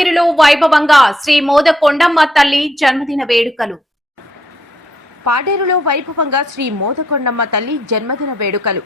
పాడేరులో వైభవంగా శ్రీ మోదకొండమ్మ తల్లి జన్మదిన వేడుకలు. పాడేరులో వైభవంగా శ్రీ మోదకొండమ్మ తల్లి జన్మదిన వేడుకలు.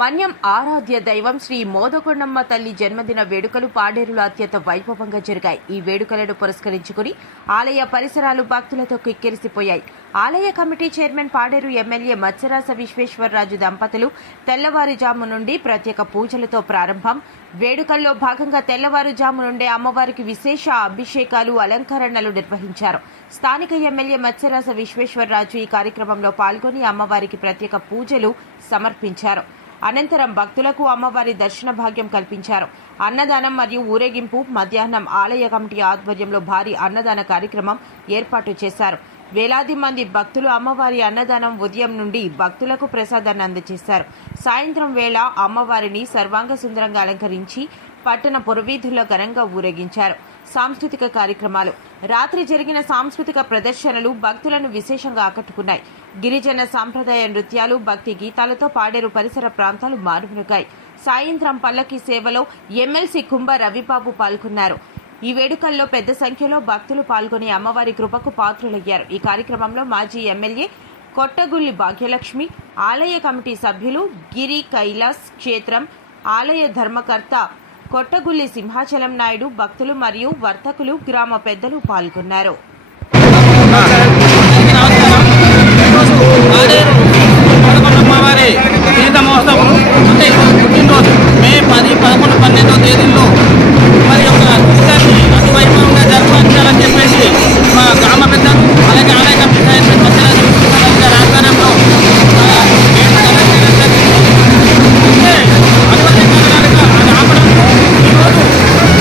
మన్యం ఆరాధ్య దైవం శ్రీ మోదకొండమ్మ తల్లి జన్మదిన వేడుకలు పాడేరులో అత్యంత వైభవంగా జరిగాయి. ఈ వేడుకలను పురస్కరించుకుని ఆలయ పరిసరాలు భక్తులతో కిక్కిరిసిపోయాయి. ఆలయ committee chairman Paderu MLA Matsyaraja Visweswararaju దంపతులు తెల్లవారుజాము నుండి ప్రత్యేక పూజలతో ప్రారంభం. వేడుకల్లో భాగంగా తెల్లవారుజాము నుండే అమ్మవారికి విశేష అభిషేకాలు, అలంకరణలు నిర్వహించారు. స్థానిక ఎమ్మెల్యే మత్స్యరాజ విశ్వేశ్వరరాజు ఈ కార్యక్రమంలో పాల్గొని అమ్మవారికి ప్రత్యేక పూజలు సమర్పించారు. అనంతరం భక్తులకు అమ్మవారి దర్శన భాగ్యం కల్పించారు. అన్నదానం మరియు ఊరేగింపు మధ్యాహ్నం ఆలయ కమిటీ ఆధ్వర్యంలో భారీ అన్నదాన కార్యక్రమం ఏర్పాటు చేశారు. వేలాది మంది భక్తులు అమ్మవారి అన్నదానం ఉదయం నుండి భక్తులకు ప్రసాదాన్ని అందజేశారు. సాయంత్రం వేళ అమ్మవారిని సర్వాంగ సుందరంగా అలంకరించి పట్టణ పురవీధుల్లో ఘనంగా ఊరేగించారు. సాంస్కృతిక కార్యక్రమాలు. రాత్రి జరిగిన సాంస్కృతిక ప్రదర్శనలు భక్తులను విశేషంగా ఆకట్టుకున్నాయి. గిరిజన సాంప్రదాయ నృత్యాలు, భక్తి గీతాలతో పాడేరు పరిసర ప్రాంతాలు మారుమరుగాయి. సాయంత్రం పల్లకి సేవలో ఎమ్మెల్సీ కుంభ రవిబాబు పాల్గొన్నారు. ఈ వేడుకల్లో పెద్ద సంఖ్యలో భక్తులు పాల్గొని అమ్మవారి కృపకు పాత్రులయ్యారు. ఈ కార్యక్రమంలో మాజీ ఎమ్మెల్యే కొట్టగుల్లి భాగ్యలక్ష్మి, ఆలయ కమిటీ సభ్యులు, గిరి కైలాస్ క్షేత్రం ఆలయ ధర్మకర్త కొట్టగుల్లి సింహాచలం నాయుడు, భక్తులు మరియు వర్తకులు, గ్రామ పెద్దలు పాల్గొన్నారు. మే 10, 11, 12 తేదీల్లో మరి యొక్క జీవితాన్ని అతి వైభవంగా జరపాలని చెప్పేసి మా గ్రామ పెద్దలు అలాగే ఆలయ కమిటీ చైర్మన్ మత్స్యరాజు ఆధ్వర్యంలో ఈరోజు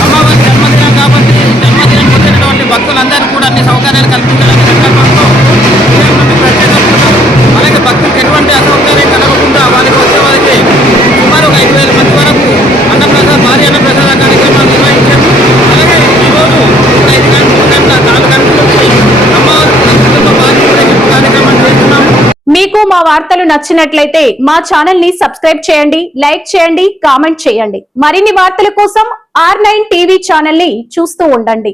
అమ్మవారి జన్మదినం కాబట్టి జన్మదినం వచ్చినటువంటి భక్తులందరూ కూడా అన్ని సౌకర్యాలు కల్పించాలని సంకల్పంతో ప్రత్యేక అలాగే భక్తులకు ఎటువంటి అసౌకర్యం కలగకుండా వాళ్ళకి వచ్చే వారికి సుమారు 5,000 మంది వరకు భారీ అన్నప్రసాద కార్యక్రమాలు నిర్వహించాము. అలాగే ఈరోజు 5 గంటల 4 గంటల నుంచి అమ్మవారి కార్యక్రమం చేస్తున్నాము. మీకు మా వార్తలు నచ్చినట్లయితే మా ఛానల్ ని సబ్స్క్రైబ్ చేయండి, లైక్ చేయండి, కామెంట్ చేయండి. మరిన్ని వార్తల కోసం R9 టీవీ ఛానల్ ని చూస్తూ ఉండండి.